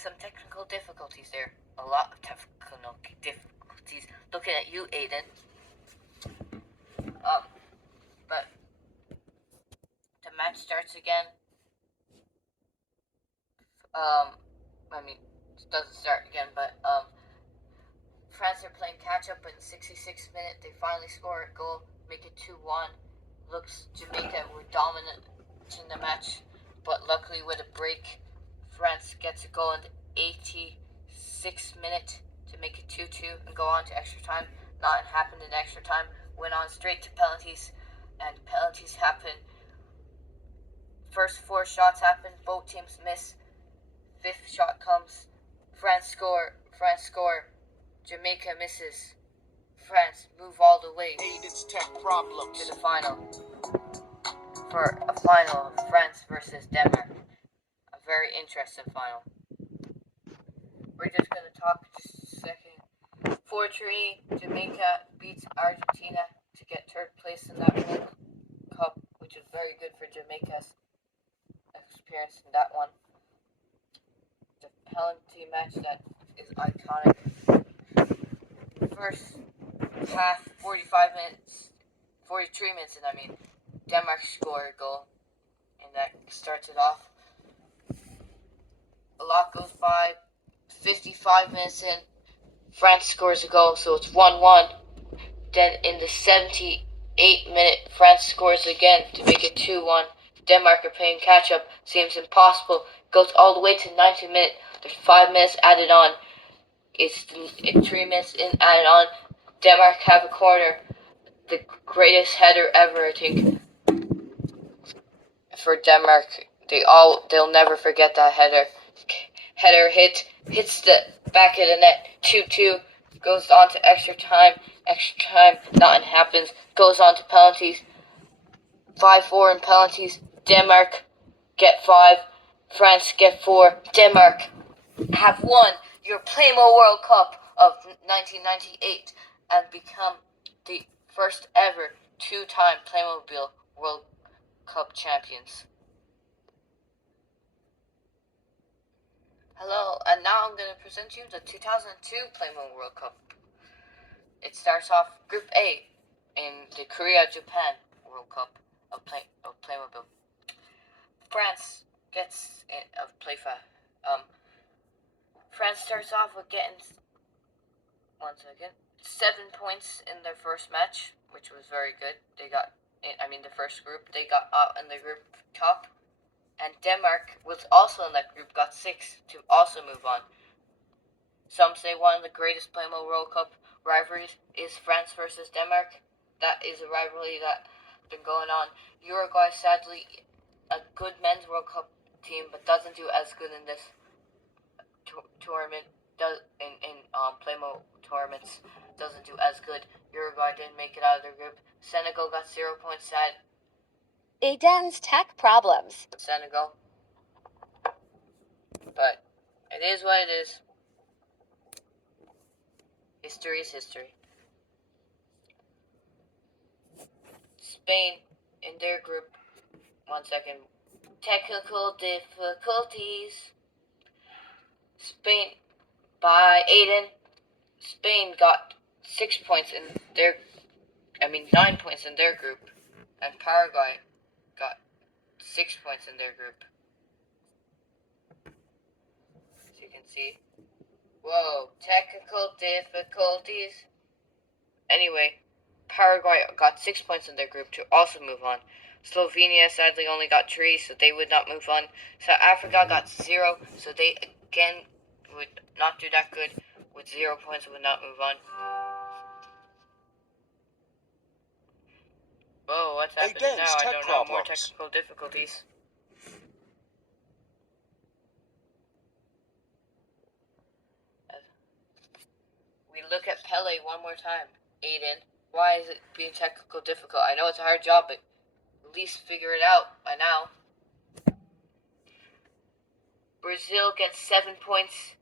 some technical difficulties there. A lot of technical difficulties. Looking at you, Aiden. But the match starts again. It doesn't start again, but France are playing catch up in the 66th minute. They finally score a goal, make it 2-1. Looks Jamaica were dominant in the match, but luckily with a break, France gets a goal in the 86th minute to make it 2-2 and go on to extra time. Nothing happened in extra time. Went on straight to penalties, and penalties happen. First 4 shots happen, both teams miss. 5th shot comes, France score, Jamaica misses. France move all the way to the final. For a final of France versus Denmark. A very interesting final. We're just going to talk just a second. 4-3, Jamaica beats Argentina to get 3rd place in that World Cup, which is very good for Jamaica's experience in that one. The penalty match that is iconic. First half, 43 minutes, Denmark scored a goal, and that starts it off. A lot goes by. 55 minutes in, France scores a goal, so it's 1-1. Then in the 78th minute, France scores again to make it 2-1. Denmark are playing catch up. Seems impossible. Goes all the way to 90 minutes. There's 5 minutes added on. It's 3 minutes in added on. Denmark have a corner. The greatest header ever, I think, for Denmark. They'll never forget that header. Header hits the back of the net. 2-2. Goes on to extra time. Nothing happens. Goes on to penalties. 5-4 in penalties. Denmark get 5. France get 4. Denmark have won your Playmo World Cup of 1998 and become the first ever 2-time Playmobil World Cup champions. Hello, and now I'm going to present you the 2002 Playmo World Cup. It starts off Group A in the Korea-Japan World Cup of Playmobil. France gets of Playfa. France starts off with getting 7 points in their first match, which was very good. They got, the first group, they got out in the group top. And Denmark was also in that group, got 6 to also move on. Some say one of the greatest Playmo World Cup rivalries is France versus Denmark. That is a rivalry that's been going on. Uruguay, sadly, a good men's World Cup team, but doesn't do as good in this tournament. In Playmo tournaments, doesn't do as good. Uruguay didn't make it out of their group. Senegal got 0 points. Sad. Aiden's tech problems. Senegal. But it is what it is. History is history. Spain in their group. 1 second. Technical difficulties. Spain by Aiden. Spain got 6 points in their 9 points in their group. And Paraguay got 6 points in their group. As you can see. Whoa, technical difficulties. Anyway, Paraguay got 6 points in their group to also move on. Slovenia sadly only got 3, so they would not move on. South Africa got 0, so they again would not do that good. With 0 points, would not move on. Whoa, what's happening now? I don't know. More technical difficulties. We look at Pele one more time. Aiden, why is it being technical difficult? I know it's a hard job, but at least figure it out by now. Brazil gets 7 points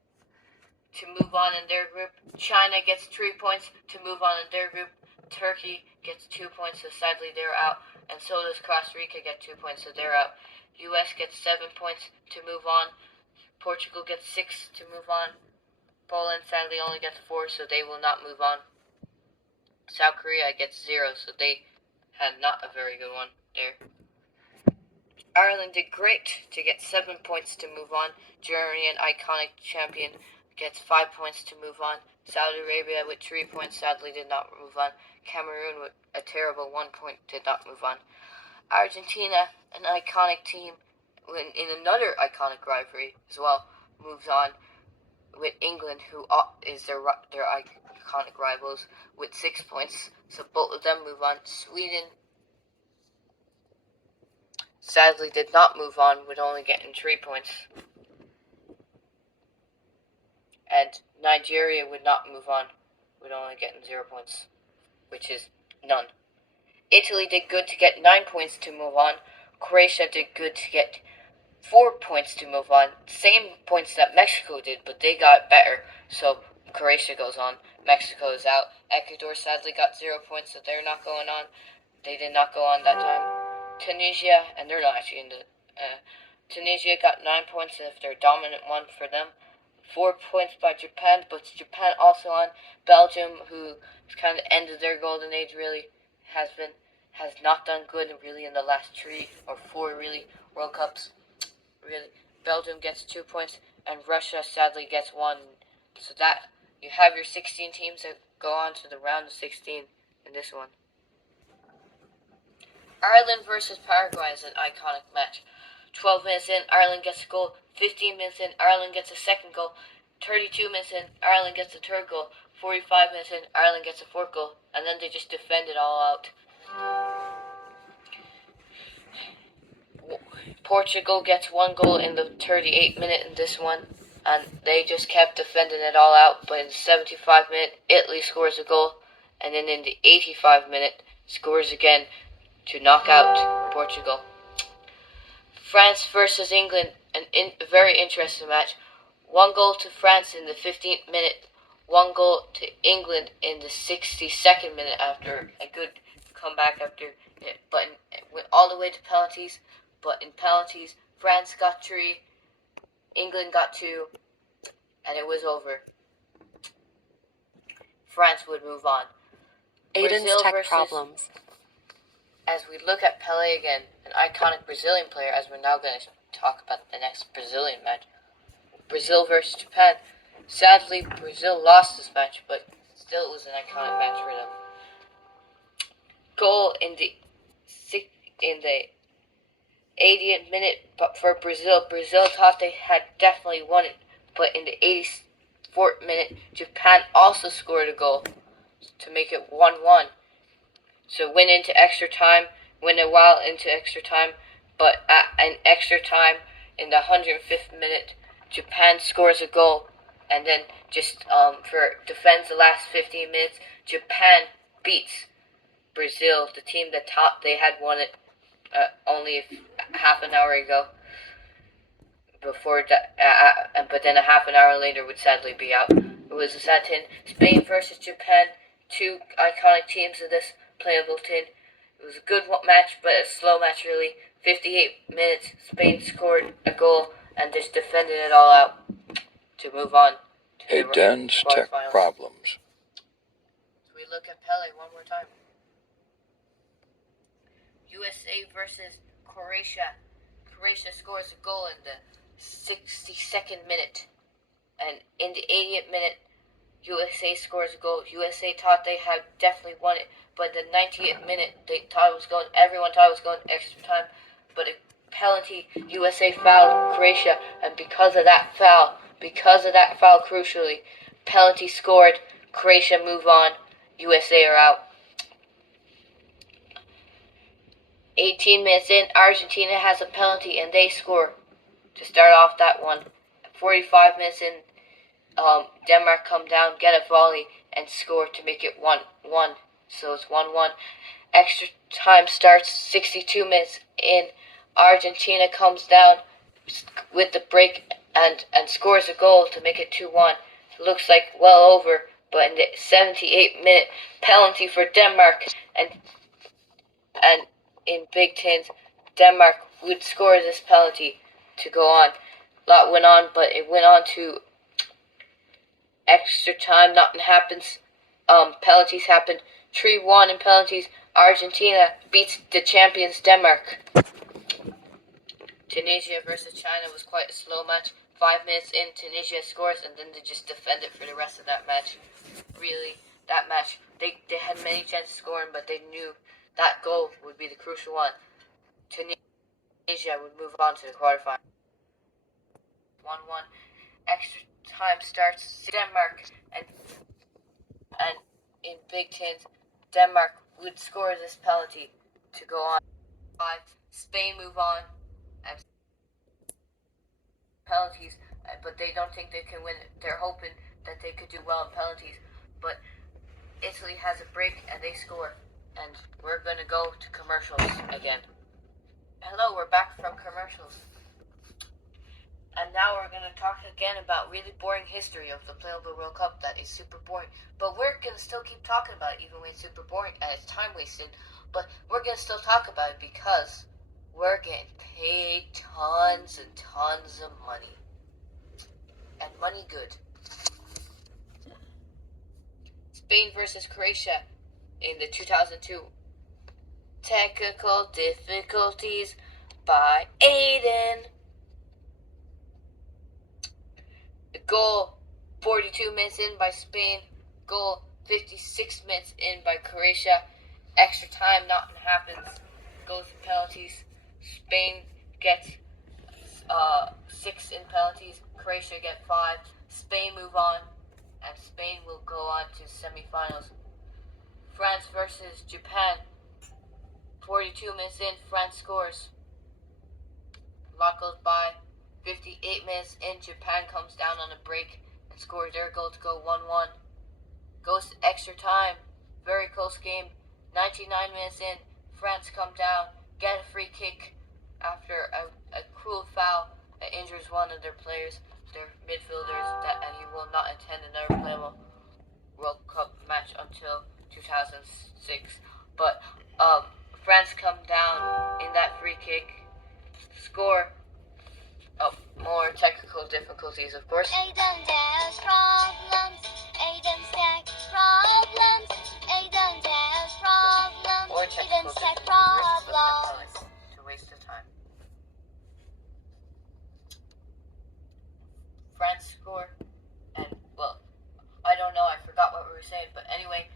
to move on in their group. China gets 3 points to move on in their group. Turkey gets 2 points, so sadly they're out. And so does Costa Rica get 2 points, so they're out. US gets 7 points to move on. Portugal gets 6 to move on. Poland sadly only gets 4, so they will not move on. South Korea gets 0, so they had not a very good one there. Ireland did great to get 7 points to move on. Germany, an iconic champion, gets 5 points to move on. Saudi Arabia with 3 points sadly did not move on. Cameroon with a terrible 1 point did not move on. Argentina, an iconic team in another iconic rivalry as well, moves on with England, who is their iconic rivals, with 6 points. So both of them move on. Sweden sadly did not move on, with only getting 3 points. And Nigeria would not move on, with only getting 0 points, which is none. Italy did good to get 9 points to move on. Croatia did good to get 4 points to move on. Same points that Mexico did, but they got better. So Croatia goes on. Mexico is out. Ecuador sadly got 0 points, so they're not going on. They did not go on that time. Tunisia, and they're not actually in the... Tunisia got 9 points after a dominant one for them. 4 points by Japan, but Japan also on. Belgium, who kind of ended their golden age, really has not done good really in the last 3 or 4 really World Cups. Really, Belgium gets 2 points, and Russia sadly gets 1. So that you have your 16 teams that go on to the round of 16 in this one. Ireland versus Paraguay is an iconic match. 12 minutes in, Ireland gets a goal. 15 minutes in, Ireland gets a second goal. 32 minutes in, Ireland gets a third goal. 45 minutes in, Ireland gets a fourth goal. And then they just defend it all out. Portugal gets 1 goal in the 38th minute in this one. And they just kept defending it all out. But in the 75th minute, Italy scores a goal. And then in the 85th minute, scores again to knock out Portugal. France versus England, a very interesting match. 1 goal to France in the 15th minute, 1 goal to England in the 62nd minute after a good comeback after it. But it went all the way to penalties. But in penalties, France got 3, England got 2, and it was over. France would move on. Aiden's Brazil tech versus, problems. as we look at Pelé again, an iconic Brazilian player, as we're now going to talk about the next Brazilian match. Brazil versus Japan. Sadly, Brazil lost this match, but still it was an iconic match for them. Goal in the 80th minute, but for Brazil. Brazil thought they had definitely won it, but in the 84th minute, Japan also scored a goal to make it 1-1. So went a while into extra time, but at an extra time in the 105th minute, Japan scores a goal, and then just defends the last 15 minutes. Japan beats Brazil, the team that thought they had won it only half an hour ago. But then a half an hour later would sadly be out. It was a sad tin. Spain versus Japan, 2 iconic teams in this playable tin. It was a good match, but a slow match really. 58 minutes, Spain scored a goal and just defended it all out to move on to Hey, Dan's tech problems. So we look at Pele one more time. USA versus Croatia. Croatia scores a goal in the 62nd minute. And in the 80th minute, USA scores a goal. USA thought they had definitely won it. But in the 90th minute, everyone thought it was going extra time. But a penalty, USA fouled Croatia. And because of that foul, crucially, penalty scored, Croatia move on, USA are out. 18 minutes in, Argentina has a penalty and they score to start off that one. 45 minutes in, Denmark come down, get a volley, and score to make it 1-1. So it's 1-1. Extra time starts 62 minutes in. Argentina comes down with the break and scores a goal to make it 2-1. Looks like well over, but in the 78th minute, penalty for Denmark, and in Big Tins, Denmark would score this penalty to go on. lot went on, but it went on to extra time. Nothing happens. Penalties happened. 3-1 in penalties. Argentina beats the champions Denmark. Tunisia versus China was quite a slow match. 5 minutes in, Tunisia scores, and then they just defended for the rest of that match. Really, that match, they had many chances of scoring, but they knew that goal would be the crucial one. Tunisia would move on to the quarterfinals. 1-1. Extra time starts. Denmark and in Big Tins, Denmark would score this penalty to go on. 5. Spain move on and penalties, but they don't think they can win it. They're hoping that they could do well in penalties, but Italy has a break and they score, and we're going to go to commercials again. Hello, we're back from commercials. And now we're going to talk again about really boring history of the Playmo World Cup that is super boring. But we're going to still keep talking about it even when it's super boring and it's time wasted. But we're going to still talk about it because we're getting paid tons and tons of money. And money good. Spain versus Croatia in the 2002. Technical difficulties by Aiden. Goal 42 minutes in by Spain. Goal 56 minutes in by Croatia. Extra time, nothing happens. Goes to penalties. Spain gets 6 in penalties. Croatia get 5. Spain move on, and Spain will go on to semifinals. France versus Japan. 42 minutes in, France scores. Lot goes by. 58 minutes in, Japan comes down on a break and scores their goal to go 1-1. Goes to extra time. Very close game. 99 minutes in, France come down, get a free kick after a cruel foul that injures one of their players, their midfielders, and he will not attend another Playmo World Cup match until 2006. But France come down in that free kick, score. More technical difficulties, of course. Aiden has problems. Aiden's tech problems. Aiden has problems. More technical Aiden's tech difficulties problems. to waste of time. France score, and well, I don't know, I forgot what we were saying, but anyway,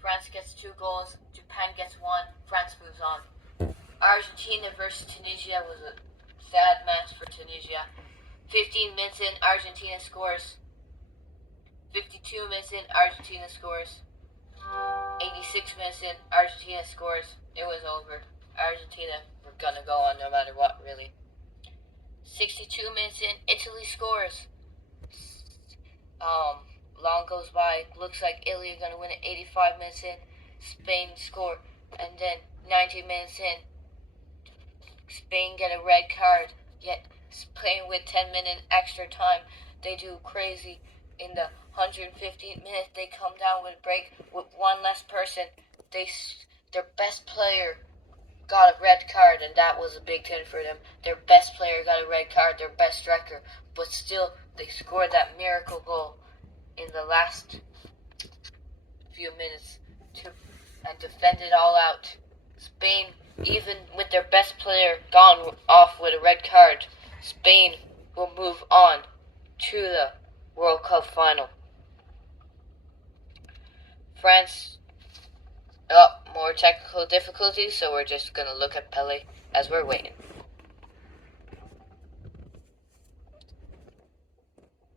France gets 2 goals, Japan gets 1, France moves on. Argentina versus Tunisia was a sad match for Tunisia. 15 minutes in, Argentina scores. 52 minutes in, Argentina scores. 86 minutes in, Argentina scores. It was over. Argentina were gonna go on no matter what, really. 62 minutes in, Italy scores. Long goes by. Looks like Italy are gonna win it. 85 minutes in, Spain score. And then 90 minutes in, Spain get a red card. Yet playing with 10-minute extra time, they do crazy. In the 115th minute, they come down with a break with one less person. Their best player got a red card, and that was a big thing for them. Their best player got a red card, their best striker, but still they scored that miracle goal in the last few minutes and defended all out. Spain, even with their best player gone off with a red card, Spain will move on to the World Cup final. France, more technical difficulties, so we're just going to look at Pele as we're waiting.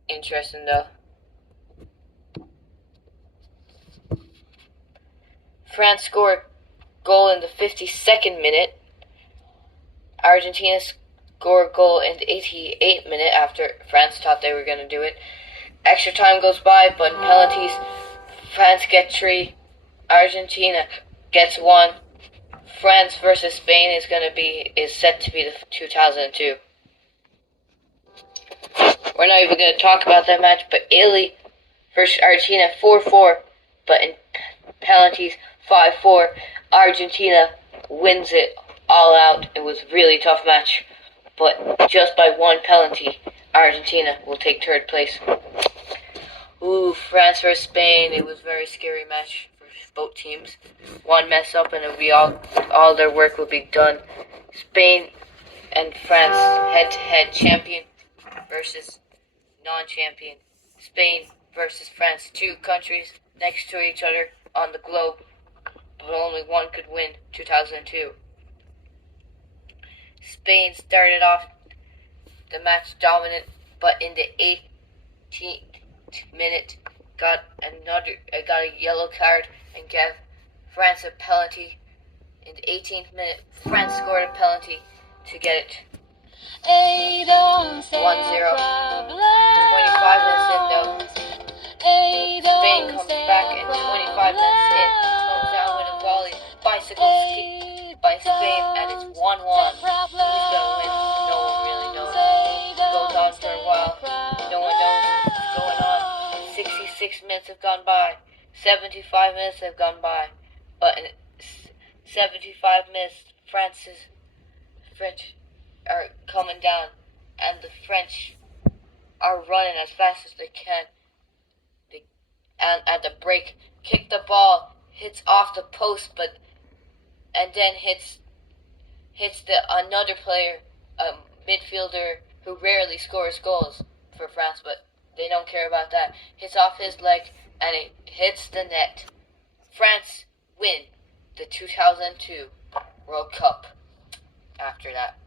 Interesting though. France scored goal in the 52nd minute. Argentina scored goal in the 88th minute after France thought they were going to do it. Extra time goes by, but in penalties, France gets 3. Argentina gets 1. France versus Spain is set to be the 2002. We're not even going to talk about that match, but Italy versus Argentina 4-4, but in penalties 5-4. Argentina wins it all out. It was a really tough match. but just by one penalty, Argentina will take third place. Ooh, France versus Spain. It was a very scary match for both teams. One mess up and it'll be all their work will be done. Spain and France head-to-head, champion versus non-champion. Spain versus France, two countries next to each other on the globe, but only one could win. 2002. Spain started off the match dominant, but in the 18th minute got a yellow card and gave France a penalty. In the 18th minute, France scored a penalty to get it 1-0. 25 minutes in though, Spain comes back and 25 minutes in, comes down with a volley, bicycle kick by Spain, and it's 1-1. Who's gonna win? No one really knows. It goes on for a while. No one knows what's going on. 66 minutes have gone by. 75 minutes have gone by. But in 75 minutes, French are coming down, and the French are running as fast as they can. And at the break, kick the ball, hits off the post, and then hits another player, a midfielder who rarely scores goals for France, but they don't care about that. Hits off his leg and it hits the net. France win the 2002 World Cup. After that,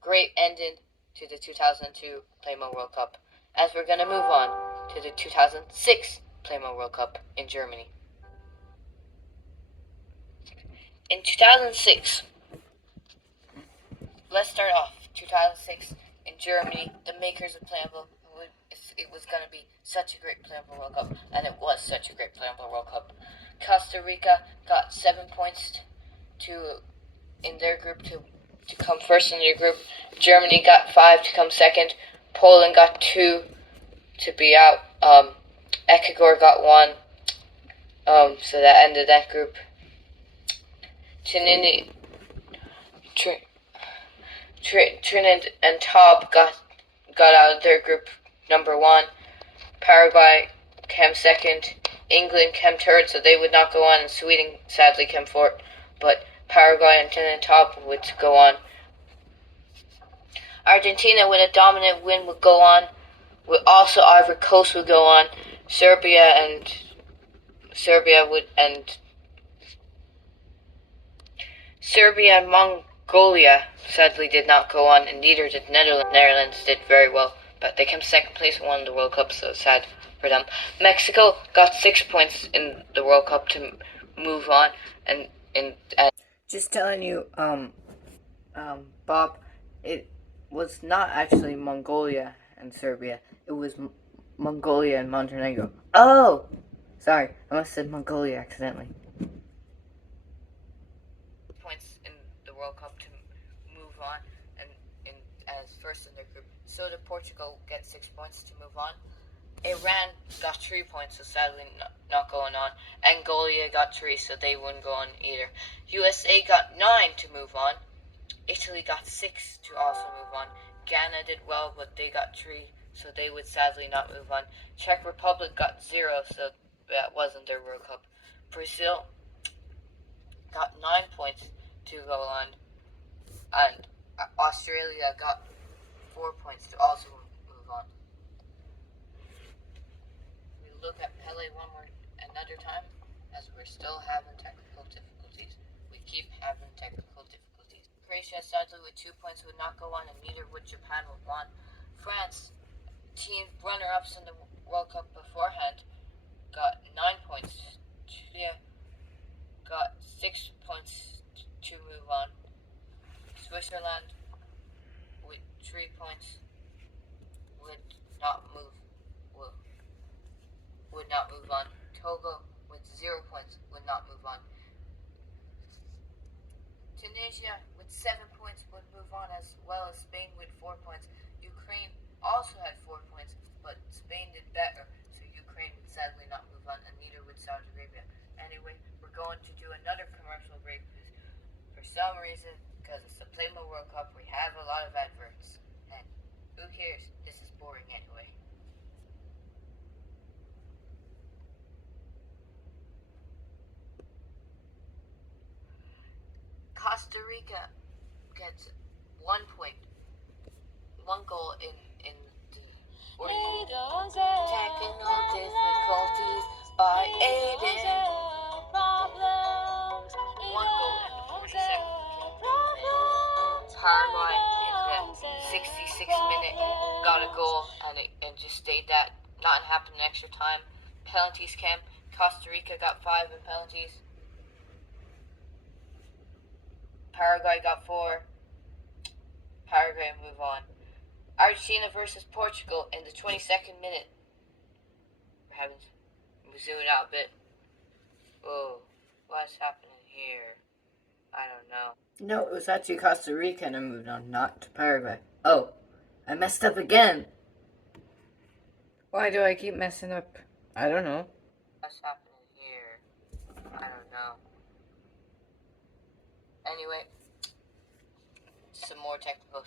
great ending to the 2002 Playmo World Cup, as we're going to move on to the 2006 Playmo World Cup in Germany. In 2006, let's start off 2006 in Germany, the makers of Playmo. It was going to be such a great Playmo World Cup, and it was such a great Playmo World Cup. Costa Rica got 7 points in their group to come first in their group. Germany got 5 to come second. Poland got 2 to be out. Ecuador got 1. So that ended that group. Trinidad and Tobago got out of their group number 1. Paraguay came second. England came third, so they would not go on, and Sweden sadly came fourth. But Paraguay and Trinidad and Tobago would go on. Argentina, with a dominant win, would go on. Also, Ivory Coast would go on. Serbia and Mongolia sadly did not go on, and neither did Netherlands. Netherlands did very well, but they came second place and won the World Cup, so sad for them. Mexico got 6 points in the World Cup to move on, and just telling you, Bob, it was not actually Mongolia and Serbia. It was Mongolia and Montenegro. Oh! Sorry, I must have said Mongolia accidentally. Points in the World Cup to move on and as first in their group. So did Portugal get 6 points to move on. Iran got 3 points, so sadly not going on. Angola got 3, so they wouldn't go on either. USA got 9 to move on. Italy got 6 to also move on. Ghana did well, but they got 3, so they would sadly not move on. Czech Republic got 0, so that wasn't their World Cup. Brazil got 9 points to go on, and Australia got 4 points to also move on. We look at Pele another time, as we're still having technical difficulties. We keep having technical difficulties. Croatia sadly with 2 points would not go on, and neither would Japan with 1. France, team runner-ups in the World Cup beforehand, got 9 points. Chile got 6 points to move on. Switzerland with 3 points would not move on. Togo with 0 points would not move on. Tunisia with 7 points would move on, as well as Spain with 4 points. Ukraine also had 4 points, but Spain did better, so Ukraine would sadly not move on, and neither would Saudi Arabia. Anyway, we're going to do another commercial break for some reason, because it's the Playmo World Cup. boring anyway. Costa Rica gets 1 point, 1 goal in the 40. Technical difficulties by Aiden. 1 goal in the 42nd minute. Paraguay in the 66th minute got a goal and just stayed that. Nothing happened in extra time. Penalties came. Costa Rica got 5 in penalties. Paraguay got 4. Paraguay move on. Argentina versus Portugal in the 22nd minute. We'll zoom it out a bit. Whoa, what's happening here? I don't know. No, it was actually Costa Rica and I moved on, not to Paraguay. Oh, I messed up again. Why do I keep messing up? I don't know. What's happening here? I don't know. Anyway, some more technical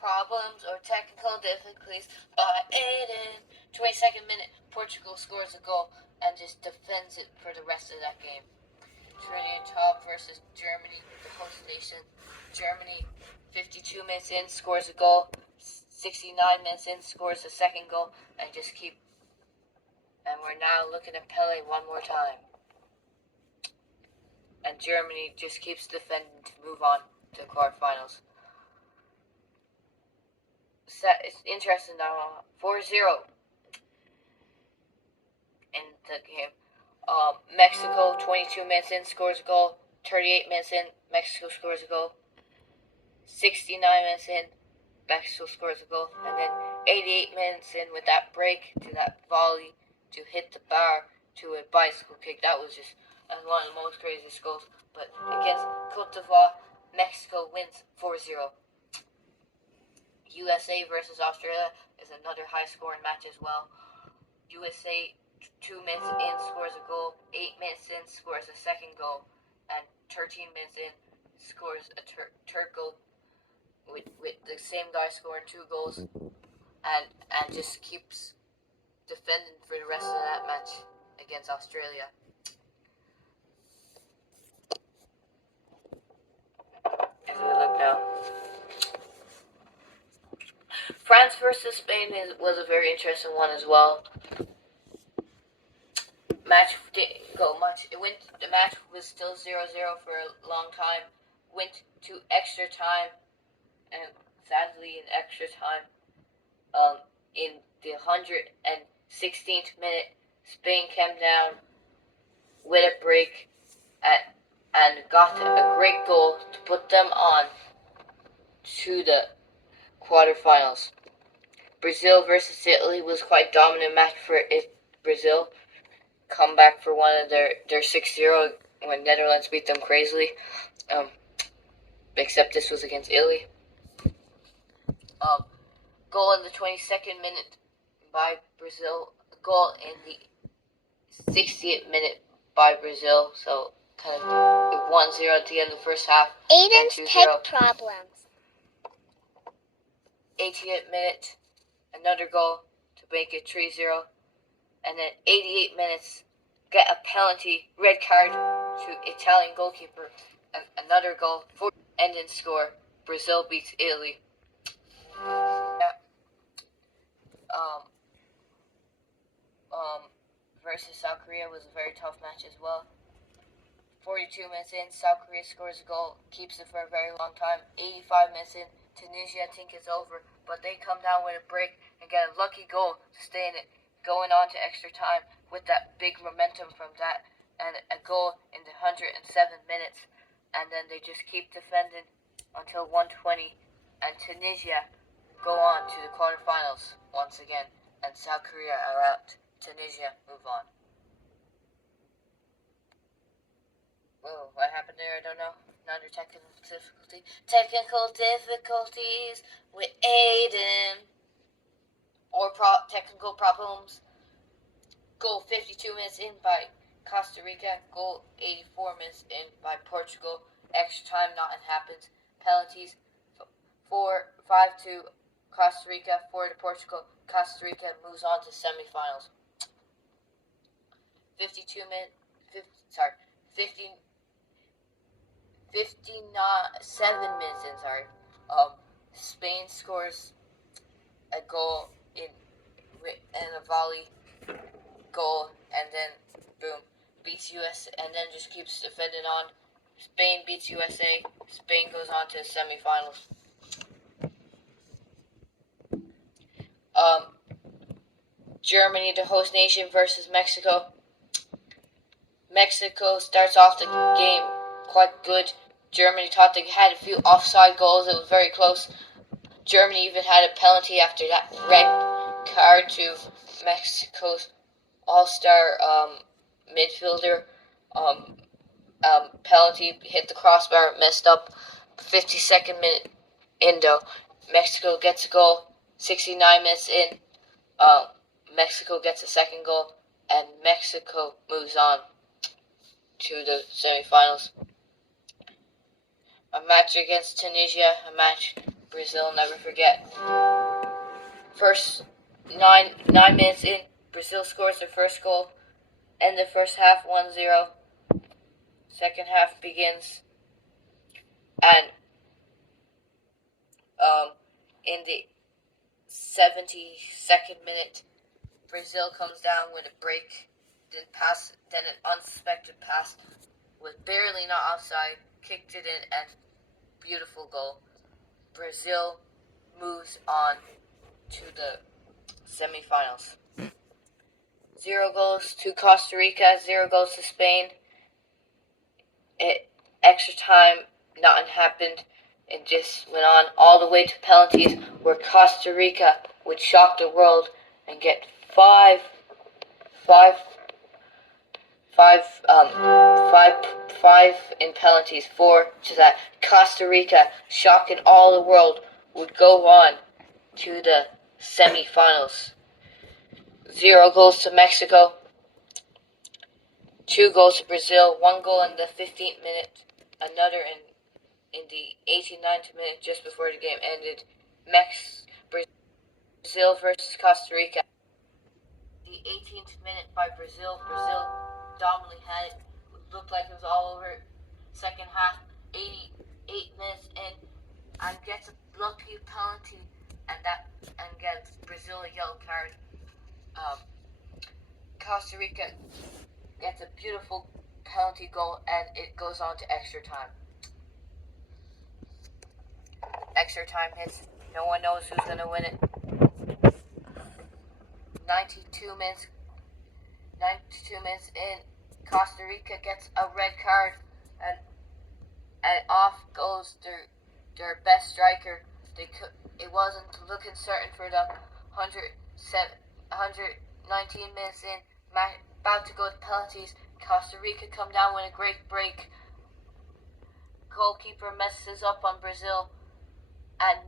problems or technical difficulties by Aiden. 22nd minute, Portugal scores a goal and just defends it for the rest of that game. Trinidad Top versus Germany, the host nation. Germany, 52 minutes in, scores a goal. 69 minutes in, scores a second goal, and just keep. And we're now looking at Pele one more time. And Germany just keeps defending to move on to the quarterfinals. It's interesting now. 4-0 in the game. Mexico, 22 minutes in, scores a goal. 38 minutes in, Mexico scores a goal. 69 minutes in, Mexico scores a goal. And then 88 minutes in with that break to that volley to hit the bar to a bicycle kick. That was just one of the most craziest goals. But against Cote d'Ivoire, Mexico wins 4-0. USA versus Australia is another high-scoring match as well. USA 2 minutes in scores a goal, 8 minutes in scores a second goal, and 13 minutes in scores a third goal with the same guy scoring 2 goals and just keeps defending for the rest of that match against Australia. As we look now, France versus Spain was a very interesting one as well. Match didn't go much. The match was still 0-0 for a long time. Went to extra time, and sadly in extra time, in the 116th minute, Spain came down with a break and got a great goal to put them on to the quarterfinals. Brazil versus Italy was quite dominant match for Brazil. Come back for one of their 6-0 when Netherlands beat them crazily. Except this was against Italy. Goal in the 22nd minute by Brazil. Goal in the 60th minute by Brazil. So kind of 1-0 at the end of the first half. Aiden's tech problems. 80th minute, another goal to make it 3-0. And then 88 minutes, get a penalty, red card to Italian goalkeeper. Another goal, and then score. Brazil beats Italy. Versus South Korea was a very tough match as well. 42 minutes in, South Korea scores a goal, keeps it for a very long time. 85 minutes in, Tunisia think it's over, but they come down with a break and get a lucky goal to stay in it, going on to extra time with that big momentum from that, and a goal in the 107 minutes, and then they just keep defending until 120, and Tunisia go on to the quarterfinals once again, and South Korea are out. Tunisia move on. Whoa, what happened there? I don't know. Another technical difficulty. Technical difficulties with Aiden. Or technical problems. Goal 52 minutes in by Costa Rica. Goal 84 minutes in by Portugal. Extra time, nothing happens. Penalties 5-2 Costa Rica 4 to Portugal. Costa Rica moves on to semifinals. 57 minutes in, Spain scores a goal in a volley goal, and then boom, beats US, and then just keeps defending on. Spain beats USA. Spain goes on to semifinals. Germany, the host nation, versus Mexico. Mexico starts off the game quite good. Germany thought they had a few offside goals. It was very close. Germany even had a penalty after that red card to Mexico's all-star midfielder. Penalty, hit the crossbar, messed up. 52nd minute in though. Mexico gets a goal. 69 minutes in, Mexico gets a second goal, and Mexico moves on to the semifinals. A match against Tunisia, a match Brazil never forget. First 9 minutes in, Brazil scores their first goal. End the first half 1-0. Second half begins, and in the 72nd minute, Brazil comes down with a break, then an unsuspected pass, was barely not offside, kicked it in, and beautiful goal. Brazil moves on to the semifinals. 0 goals to Costa Rica, 0 goals to Spain. Extra time, nothing happened. It just went on all the way to penalties, where Costa Rica would shock the world and get five in penalties. 4 to that. Costa Rica, shocking all the world, would go on to the semifinals. 0 goals to Mexico, 2 goals to Brazil, 1 goal in the 15th minute, another in the 89th minute, just before the game ended. Brazil versus Costa Rica. The 18th minute by Brazil. Brazil dominantly had it. Looked like it was all over. Second half, 88 minutes in, and gets a lucky penalty, and gets Brazil a yellow card. Costa Rica gets a beautiful penalty goal, and it goes on to extra time. Extra time hits. No one knows who's going to win it. 92 minutes in, Costa Rica gets a red card, and off goes their best striker. It wasn't looking certain for them. 119 minutes in, about to go to penalties. Costa Rica come down with a great break. Goalkeeper messes up on Brazil, and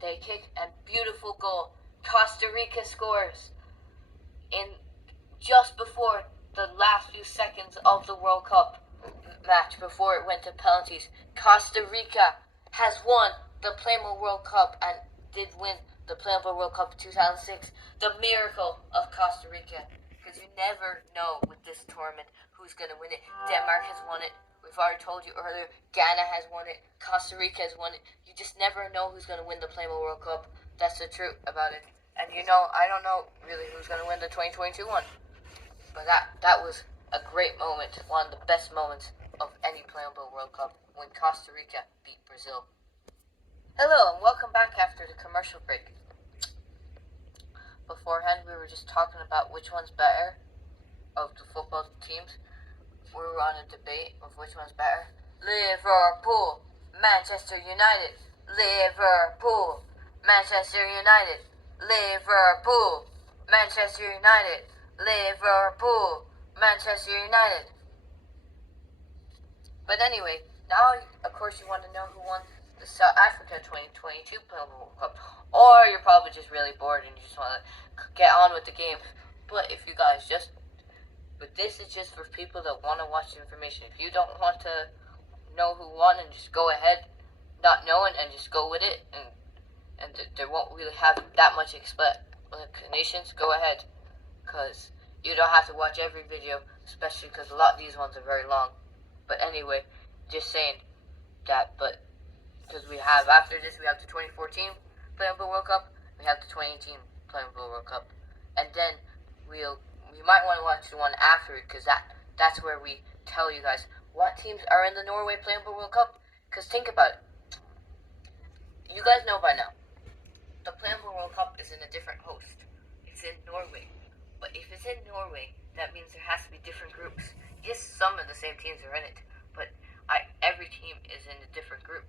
they kick a beautiful goal. Costa Rica scores in just before the last few seconds of the World Cup match, before it went to penalties. Costa Rica has won the Playmo World Cup, and did win the Playmo World Cup 2006. The miracle of Costa Rica, because you never know with this tournament who's going to win it. Denmark has won it. We've already told you earlier. Ghana has won it. Costa Rica has won it. You just never know who's going to win the Playmo World Cup. That's the truth about it. And I don't know really who's going to win the 2022 one. But that was a great moment. One of the best moments of any Playmo World Cup, when Costa Rica beat Brazil. Hello, and welcome back after the commercial break. Beforehand, we were just talking about which one's better of the football teams. We were on a debate of which one's better. Liverpool, Manchester United. Liverpool, Manchester United. Liverpool, Manchester United. Liverpool, Manchester United. But anyway, now of course you want to know who won the South Africa 2022 Playmo World Cup. Or you're probably just really bored and you just want to get on with the game. But if you guys but this is just for people that want to watch the information. If you don't want to know who won, and just go ahead not knowing and just go with it, and and there won't really have that much explanations, go ahead, because you don't have to watch every video, especially because a lot of these ones are very long. But anyway, just saying that, but because we have, after this, we have the 2014 Playmo World Cup, we have the 2018 Playmo World Cup, and then we might want to watch the one after it, because that's where we tell you guys what teams are in the Norway Playmo World Cup. Because think about it, you guys know by now, the Playmo World Cup is in a different host. It's in Norway. But if it's in Norway, that means there has to be different groups. Yes, some of the same teams are in it, but every team is in a different group.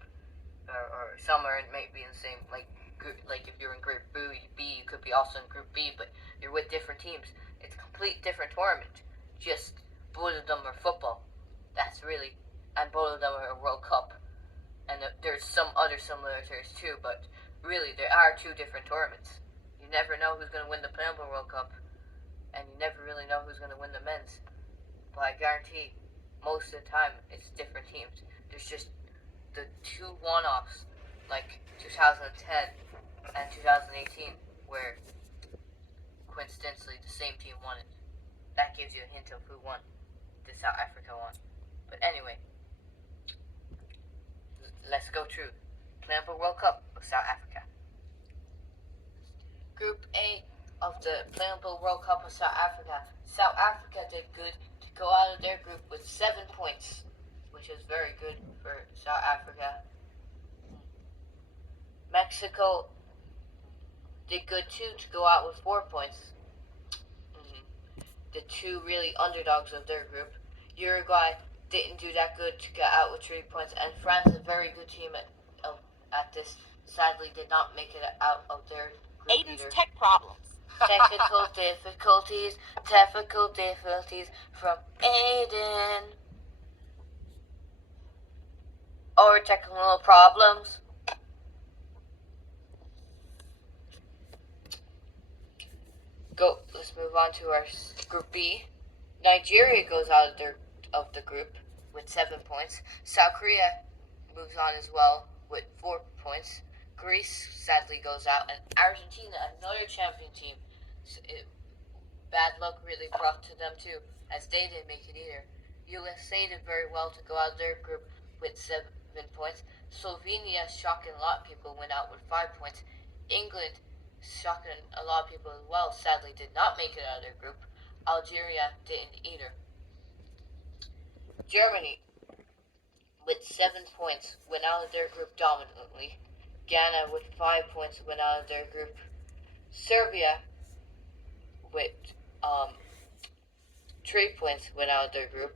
Or some are maybe in the same, like if you're in Group B, you could be also in Group B, but you're with different teams. It's a complete different tournament. Just both of them are football. That's really, and both of them are a World Cup. And there's some other similarities too, but really there are two different tournaments. You never know who's going to win the Playmo World Cup, and you never really know who's going to win the men's. But I guarantee, most of the time, it's different teams. There's just the two one-offs, like 2010 and 2018, where coincidentally the same team won it. That gives you a hint of who won. The South Africa one. But anyway, let's go through Playmo World Cup of South Africa. Group A of the Playmo World Cup of South Africa. South Africa did good to go out of their group with 7 points, which is very good for South Africa. Mexico did good too to go out with 4 points. The two really underdogs of their group. Uruguay didn't do that good to get out with 3 points, and France, a very good team at this, sadly did not make it out of their group Aiden's either. tech problems. Technical difficulties from Aiden. Or technical problems. Let's move on to our Group B. Nigeria goes out of the group with 7 points. South Korea moves on as well with 4 points. Greece sadly goes out, and Argentina, another champion team, bad luck really brought to them too, as they didn't make it either. USA did very well to go out of their group with 7 points. Slovenia, shocking a lot of people, went out with 5 points. England, shocking a lot of people as well, sadly did not make it out of their group. Algeria didn't either. Germany, with 7 points, went out of their group dominantly. Ghana, with 5 points, went out of their group. Serbia, with 3 points, went out of their group.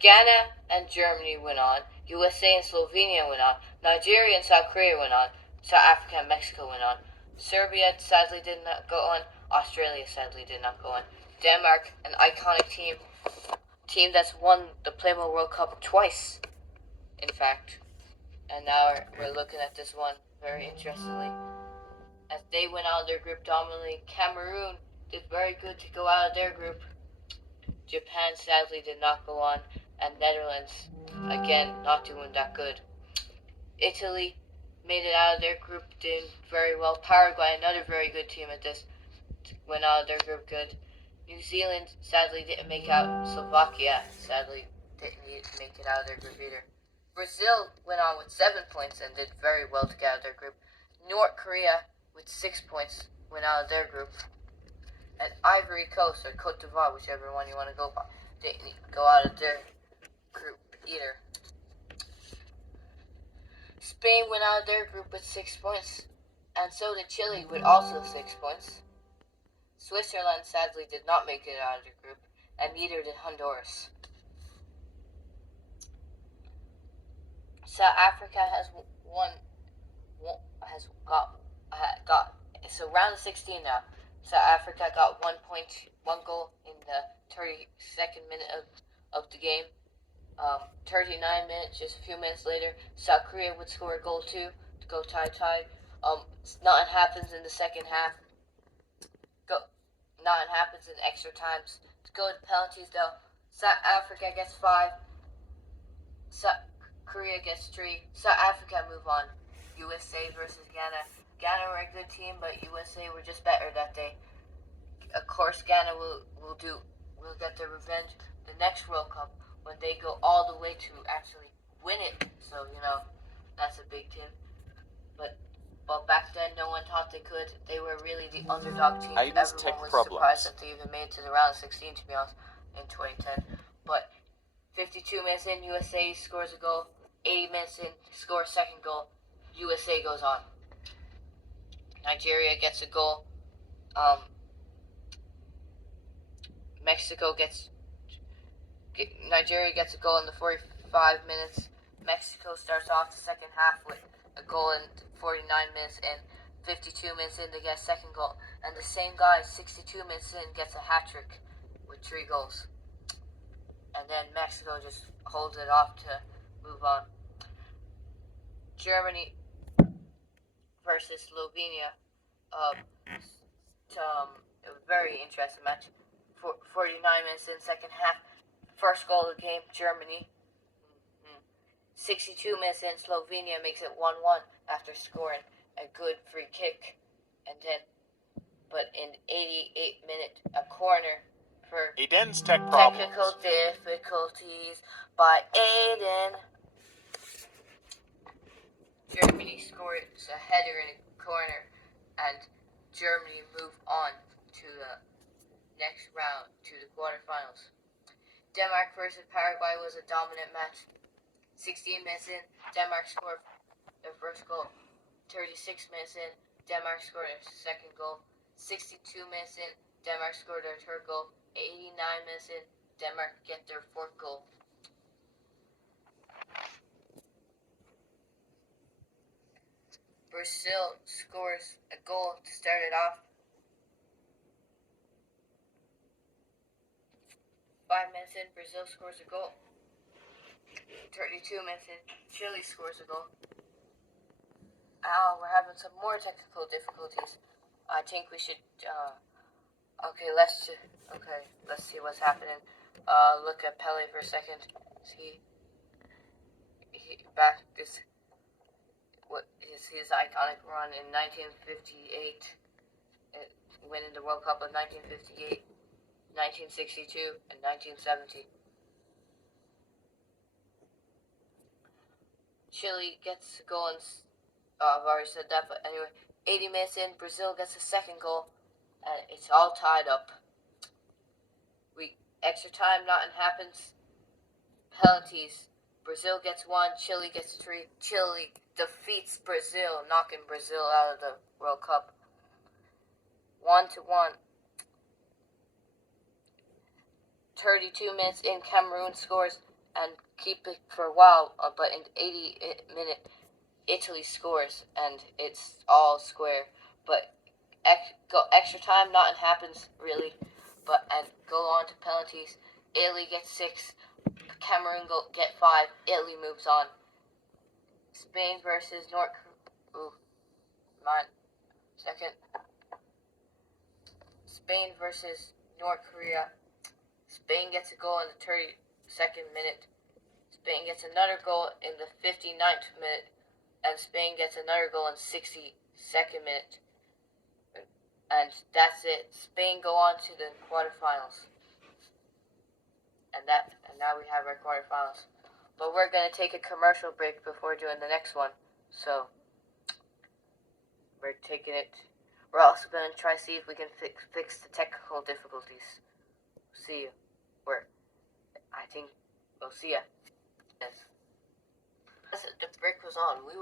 Ghana and Germany went on. USA and Slovenia went on. Nigeria and South Korea went on. South Africa and Mexico went on. Serbia sadly did not go on. Australia sadly did not go on. Denmark, an iconic team that's won the Playmo World Cup twice, in fact. And now we're looking at this one very interestingly, as they went out of their group dominantly. Cameroon did very good to go out of their group. Japan sadly did not go on, and Netherlands, again, not doing that good. Italy made it out of their group, doing very well. Paraguay, another very good team at this, went out of their group good. New Zealand sadly didn't make out. Slovakia sadly didn't make it out of their group either. Brazil went on with 7 points and did very well to get out of their group. North Korea, with 6 points, went out of their group. And Ivory Coast, or Cote d'Ivoire, whichever one you want to go by, didn't go out of their group either. Spain went out of their group with 6 points, and so did Chile with also 6 points. Switzerland sadly did not make it out of the group, and neither did Honduras. South Africa has got so round of 16 now. South Africa got 1 goal in the 32nd minute of the game. 39 minutes, just a few minutes later, South Korea would score a goal too to go tie. Nothing happens in the second half. Nothing happens in extra times. To go to penalties though, South Africa gets 5. Korea gets 3. South Africa move on. USA versus Ghana. Ghana were a good team, but USA were just better that day. Of course, Ghana will get their revenge the next World Cup when they go all the way to actually win it. So, that's a big team. But back then, no one thought they could. They were really the underdog team. Everyone was surprised that they even made it to the round of 16, to be honest, in 2010. But 52 minutes in, USA scores a goal. 80 minutes in, scores second goal. USA goes on. Nigeria gets a goal. Nigeria gets a goal in the 45 minutes. Mexico starts off the second half with a goal in 49 minutes, and 52 minutes in they get a second goal. And the same guy, 62 minutes in, gets a hat-trick with 3 goals. And then Mexico just holds it off to move on. Germany versus Slovenia. It was a very interesting match. 49 minutes in, second half. First goal of the game, Germany. 62 minutes in, Slovenia makes it 1-1 after scoring a good free kick. But in 88 minutes, a corner for Aiden's tech problems. Technical difficulties by Aiden. Germany scores a header in a corner, and Germany move on to the next round, to the quarterfinals. Denmark versus Paraguay was a dominant match. 16 minutes in, Denmark scored their first goal. 36 minutes in, Denmark scored their second goal. 62 minutes in, Denmark scored their third goal. 89 minutes in, Denmark get their fourth goal. Brazil scores a goal to start it off. 5 minutes in, Brazil scores a goal. 32 minutes in, Chile scores a goal. We're having some more technical difficulties. I think we should, let's see what's happening. Look at Pele for a second. See, what is his iconic run in 1958, winning the World Cup of 1958, 1962, and 1970. Chile gets a goal, and I've already said that, but anyway, 80 minutes in, Brazil gets a second goal, and it's all tied up. Extra time, nothing happens. Penalties. Brazil gets 1, Chile gets 3. Chile defeats Brazil, knocking Brazil out of the World Cup. 1-1. 32 minutes in, Cameroon scores and keep it for a while, but in 80 minute, Italy scores, and it's all square. But extra time, nothing happens really. And go on to penalties. Italy gets 6, Cameroon get 5. Italy moves on. Spain versus North Korea. Spain versus North Korea. Spain gets a goal in the 32nd minute. Spain gets another goal in the 59th minute. And Spain gets another goal in 62nd minute. And that's it. Spain go on to the quarterfinals. And now we have our quarterfinals. But we're going to take a commercial break before doing the next one. So, we're taking it. We're also going to try to see if we can fix the technical difficulties. See you. We'll see ya. Yes. As the break was on, we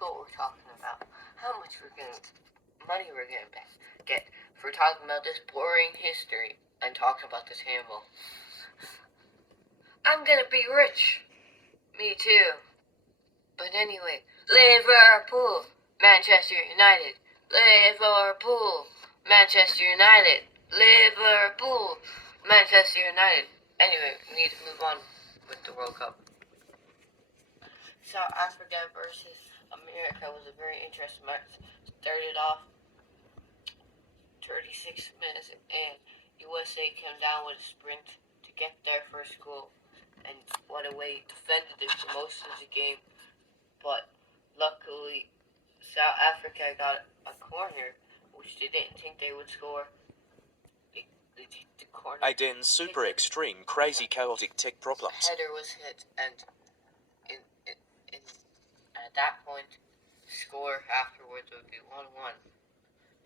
both were talking about how much money we're going to get for talking about this boring history and talking about this handball. I'm going to be rich. Me too. But anyway, Liverpool, Manchester United, Liverpool, Manchester United, Liverpool, Manchester United. Anyway, we need to move on with the World Cup. South Africa versus America was a very interesting match. Started off 36 minutes and USA came down with a sprint to get their first goal. and what a way defended it for most of the game. But luckily, South Africa got a corner, which they didn't think they would score. The corner. Aiden's super extreme, crazy, chaotic tech problems. The header was hit, and at that point, the score afterwards would be 1-1.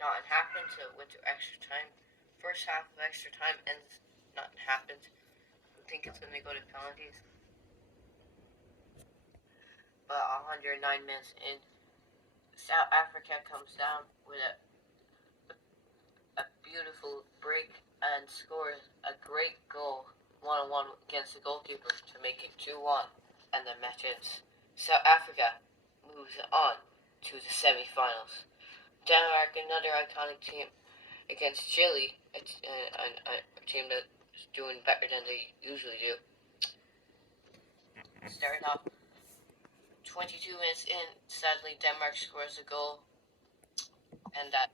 Nothing happened, so it went to extra time. First half of extra time ends, nothing happened. I think it's when they go to penalties. But 109 minutes in, South Africa comes down with a beautiful break and scores a great goal, 1-1 against the goalkeeper to make it 2-1. And the match ends. South Africa moves on to the semi-finals. Denmark, another iconic team, against Chile, a team that's doing better than they usually do. Starting off 22 minutes in, sadly Denmark scores a goal, and that